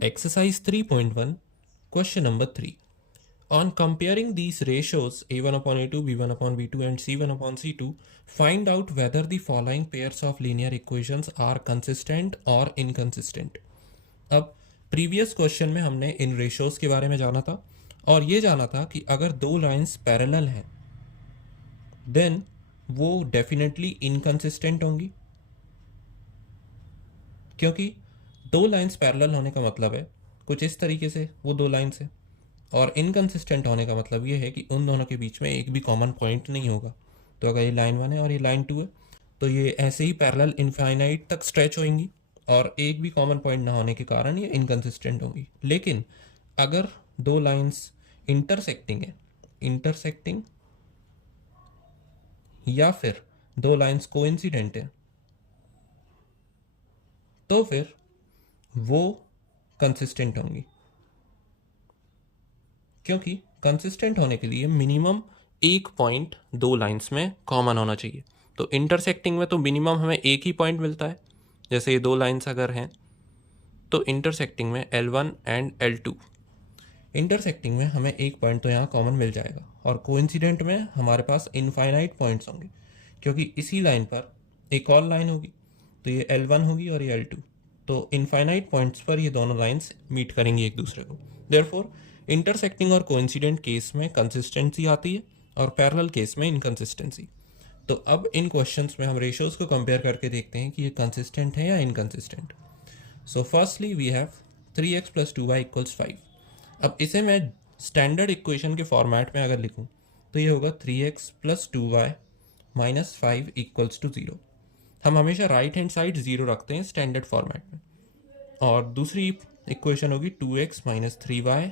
Exercise 3.1, question number 3. On comparing these ratios A1 upon A2, B1 upon B2 and C1 upon C2, find out whether the following pairs of linear equations are consistent or inconsistent. अब previous question में हमने इन ratios के बारे में जाना था और ये जाना था कि अगर दो लाइंस पैरेलल हैं देन वो डेफिनेटली इनकंसिस्टेंट होंगी, क्योंकि दो लाइंस पैरेलल होने का मतलब है कुछ इस तरीके से वो दो लाइंस हैं, और इनकंसिस्टेंट होने का मतलब ये है कि उन दोनों के बीच में एक भी कॉमन पॉइंट नहीं होगा। तो अगर ये लाइन 1 है और ये लाइन 2 है तो ये ऐसे ही पैरेलल इनफाइनाइट तक स्ट्रेच होंगी और एक भी कॉमन पॉइंट ना होने के कारण ये इनकंसिस्टेंट होंगी। लेकिन अगर दो लाइंस इंटरसेक्टिंग या फिर दो लाइंस कोइंसिडेंट है तो फिर वो कंसिस्टेंट होंगी, क्योंकि कंसिस्टेंट होने के लिए मिनिमम एक पॉइंट दो लाइंस में कॉमन होना चाहिए। तो इंटरसेक्टिंग में तो मिनिमम हमें एक ही पॉइंट मिलता है। जैसे ये दो लाइंस अगर हैं तो इंटरसेक्टिंग में L1 एंड L2, इंटरसेक्टिंग में हमें एक पॉइंट तो यहाँ कॉमन मिल जाएगा, और कोइंसिडेंट में हमारे पास इनफाइनाइट पॉइंट्स होंगे, क्योंकि इसी लाइन पर एक और लाइन होगी तो ये L1 होगी और ये L2। तो इनफाइनाइट पॉइंट्स पर ये दोनों लाइंस मीट करेंगी एक दूसरे को। देयरफॉर इंटरसेक्टिंग और कोइंसिडेंट केस में कंसिस्टेंसी आती है और पैरेलल केस में इनकंसिस्टेंसी। तो अब इन क्वेश्चंस में हम रेशियोज को कंपेयर करके देखते हैं कि ये कंसिस्टेंट है या inconsistent. So firstly we have 3x + 2y = 5। अब इसे मैं स्टैंडर्ड इक्वेशन के फॉर्मेट में अगर लिखूं तो ये होगा 3x + 2y - 5 = 0। हम हमेशा राइट हैंड साइड 0 रखते हैं स्टैंडर्ड फॉर्मेट में। और दूसरी इक्वेशन होगी 2x - 3y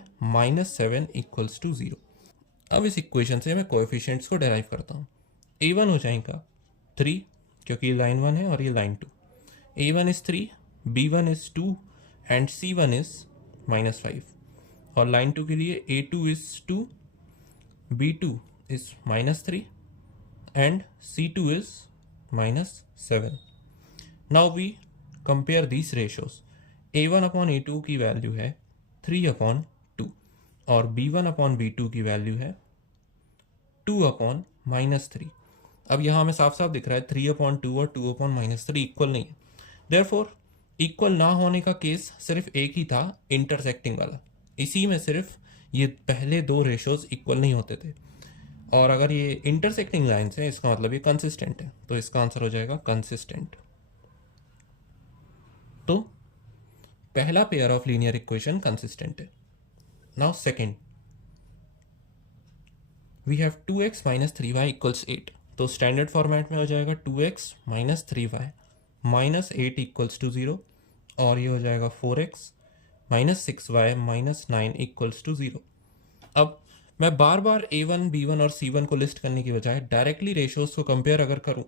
- 7 = 0। अब इस इक्वेशन से मैं कोएफिशिएंट्स को डेराइव करता हूँ। a1 हो जाएगा 3, क्योंकि ये लाइन 1 है और ये line 2। a1 is 3, b1 is 2 and c1 is -5। और लाइन 2 के लिए a2 is 2, b2 is -3 and c2 is -7। Now we compare these ratios. a1 upon a2 की वैल्यू है 3/2 और b1 अपॉन b2 की वैल्यू है 2/-3। अब यहाँ हमें साफ साफ दिख रहा है 3/2 और 2/-3 इक्वल नहीं है। देयरफॉर इक्वल ना होने का केस सिर्फ एक ही था, इंटरसेक्टिंग वाला। इसी में सिर्फ ये पहले दो रेशियोज इक्वल नहीं होते थे, और अगर ये इंटरसेक्टिंग लाइन्स है इसका मतलब ये कंसिस्टेंट है, तो इसका आंसर हो जाएगा कंसिस्टेंट। तो पहला pair of linear equation consistent है। Now second, we have 2x - 3y = 8। तो स्टैंडर्ड फॉर्मेट में हो जाएगा 2x - 3y - 8 = 0, और ये हो जाएगा 4x - 6y - 9 = 0। अब मैं बार बार a1, b1 और c1 को लिस्ट करने की बजाय डायरेक्टली रेशियोज को कंपेयर अगर करूं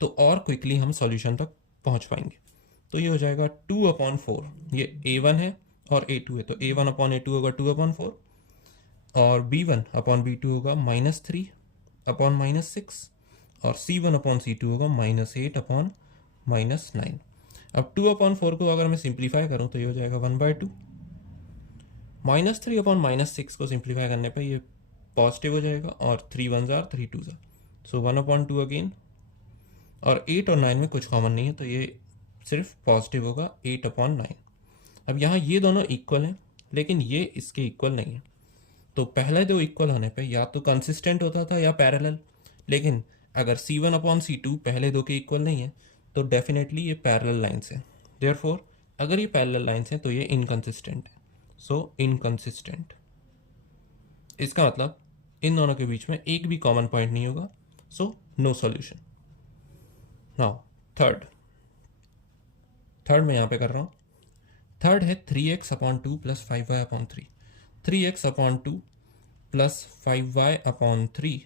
तो और क्विकली हम सॉल्यूशन तक पहुंच पाएंगे। तो ये हो जाएगा 2/4। ये a1 है और a2 है, तो a1/a2 होगा 2/4 और b1/b2 होगा -3/-6 और c1/c2 होगा -8/-9। अब 2/4 को अगर मैं सिंप्लीफाई करूं तो ये हो जाएगा 1/2। -3/-6 को सिंप्लीफाई करने पर ये पॉजिटिव हो जाएगा, और 3 1s are 3 2s are, so 1/2 again. और 8 और 9 में कुछ कॉमन नहीं है तो ये सिर्फ पॉजिटिव होगा 8/9। अब यहाँ ये दोनों इक्वल हैं लेकिन ये इसके इक्वल नहीं है। तो पहले दो इक्वल होने पे या तो कंसिस्टेंट होता था या पैरेलल, लेकिन अगर c1/c2 पहले दो के इक्वल नहीं है तो डेफिनेटली ये पैरेलल लाइन्स हैं। देयरफॉर अगर ये पैरेलल लाइन्स हैं तो ये इनकंसिस्टेंट है। सो इनकंसिस्टेंट, इसका मतलब इन दोनों के बीच में एक भी कॉमन पॉइंट नहीं होगा, so no solution. Now third मैं यहाँ पे कर रहा हूँ। थर्ड है 3x/2 + 5y/3। 3x/2 + 5y/3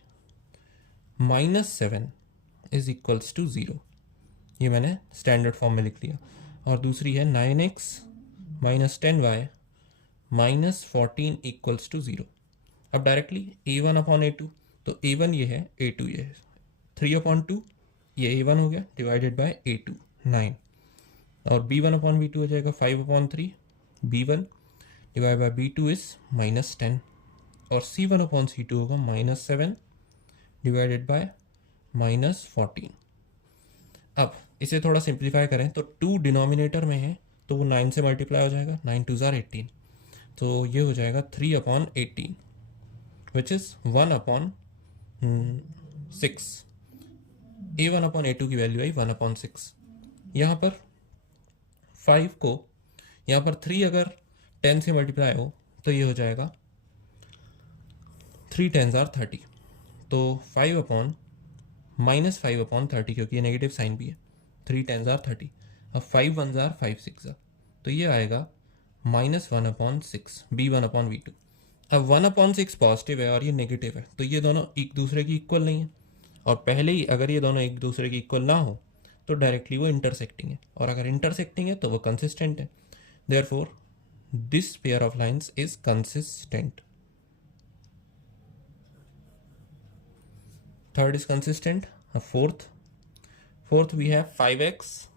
-7 = 0। ये मैंने स्टैंडर्ड फॉर्म में लिख लिया। और दूसरी है 9x - 10y -14 = 0। अब डायरेक्टली a1/a2, तो a1 ये है, a2 ये है। 3/2 ये a1 हो गया डिवाइडेड बाय a2 9, और b1/b2 हो जाएगा 5/3 b1 divide by B2 is -10 और C1 अपॉन C2 होगा -7 डिवाइडेड बाय -14। अब इसे थोड़ा सिंप्लीफाई करें तो 2 डिनोमिनेटर में है तो वो 9 से मल्टीप्लाई हो जाएगा, 9 2 ज़ार 18, तो ये हो जाएगा 3 upon 18 which is 1 upon 6। A1 upon A2 की वैल्यू आई 1 अपॉन 6। यहाँ पर 5 को यहाँ पर 3 अगर 10 से मल्टीप्लाई हो तो ये हो जाएगा 3 10 ज़ार 30, तो 5 अपॉन -5 अपॉन 30 क्योंकि ये नेगेटिव साइन भी है, 3 10 ज़ार 30। अब 5 1 ज़ार 5 6 ज़ार, तो ये आएगा -1 अपॉन 6 B1 अपॉन V2। अब 1 अपॉन 6 पॉजिटिव है और ये नेगेटिव है, तो ये दोनों एक दूसरे की इक्वल नहीं है, और पहले ही अगर ये दोनों एक दूसरे की इक्वल ना हो तो डायरेक्टली वो इंटरसेक्टिंग है, और अगर इंटरसेक्टिंग है तो वो कंसिस्टेंट है। Therefore this pair of lines is consistent. Third is consistent. Fourth we have 5x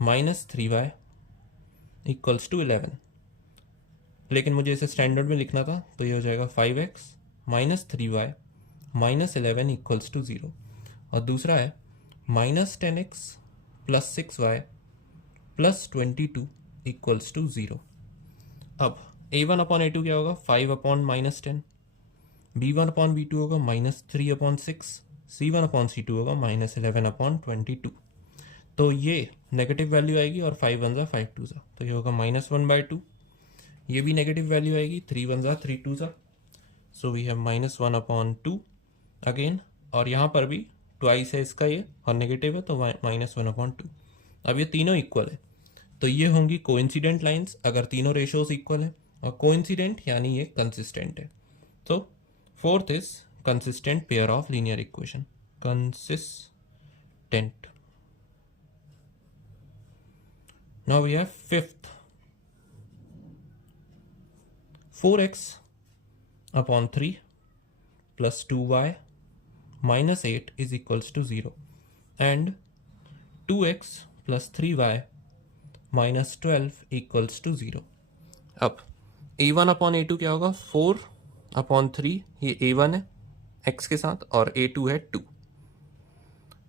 minus 3y equals to 11, लेकिन मुझे इसे स्टैंडर्ड में लिखना था तो ये हो जाएगा 5x minus 3y minus 11 equals to 0, और दूसरा है -10x plus 6y plus 22 equals to 0। अब A1 अपॉन A2 क्या होगा, 5 अपॉन -10, B1 अपॉन B2 होगा -3 अपॉन 6, C1 अपॉन C2 होगा -11 अपॉन 22। तो ये नेगेटिव वैल्यू आएगी और 5 1 ज़ा 5 2 ज़ा, तो ये होगा -1/2। ये भी नेगेटिव वैल्यू आएगी, 3 1 ज़ा 3 2 ज़ा, so we have -1 upon 2 again, और यहाँ पर भी ट्वाइस है इसका ये और नेगेटिव है तो -1 अपॉन 2। अब ये तीनों इक्वल है तो ये होंगी कोइंसिडेंट लाइंस अगर तीनों रेशोज इक्वल है, और कोइंसिडेंट यानी ये कंसिस्टेंट है। तो fourth is consistent pair of linear equation, consistent. Now we have fifth, 4x upon 3 plus 2y minus 8 is equals to 0 and 2x plus 3y minus 12 equals to 0। अब A1 upon A2 क्या होगा, 4 upon 3, ये A1 है x के साथ और A2 है 2।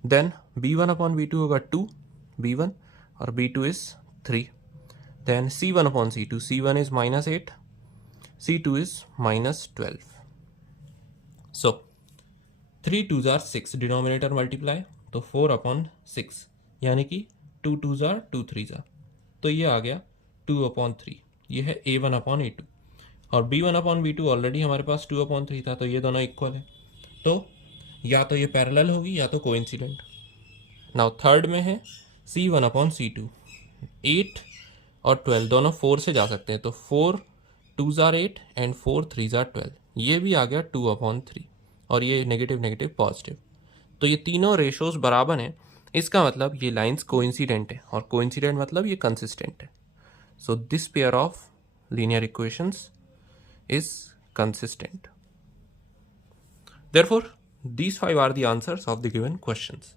Then B1 upon B2 होगा 2 B1 और B2 is 3। Then C1 upon C2, C1 is -8, C2 is -12। So 3 2 ज़ार 6 डिनोमिनेटर मल्टीप्लाई, तो 4 अपॉन 6 यानी कि 2 2 ज़ार 2 3 ज़ार, तो ये आ गया 2 अपॉन 3। ये है A1 अपॉन A2, और B1 अपॉन B2 ऑलरेडी हमारे पास 2 अपॉन 3 था, तो ये दोनों इक्वल है, तो या तो ये पैरेलल होगी या तो कोइंसिडेंट। नाउ थर्ड में है C1 अपॉन C2, 8 और 12 दोनों 4 से जा सकते हैं, तो 4 2 ज़ार 8 एंड 4 3 ज़ार 12, ये भी आ गया 2 अपॉन 3, और ये नेगेटिव नेगेटिव पॉजिटिव, तो ये तीनों रेशोज बराबर हैं। इसका मतलब ये लाइंस कोइंसिडेंट है, और कोइंसिडेंट मतलब ये कंसिस्टेंट है। So this pair of linear equations is consistent. Therefore, these 5 are the answers of the given questions.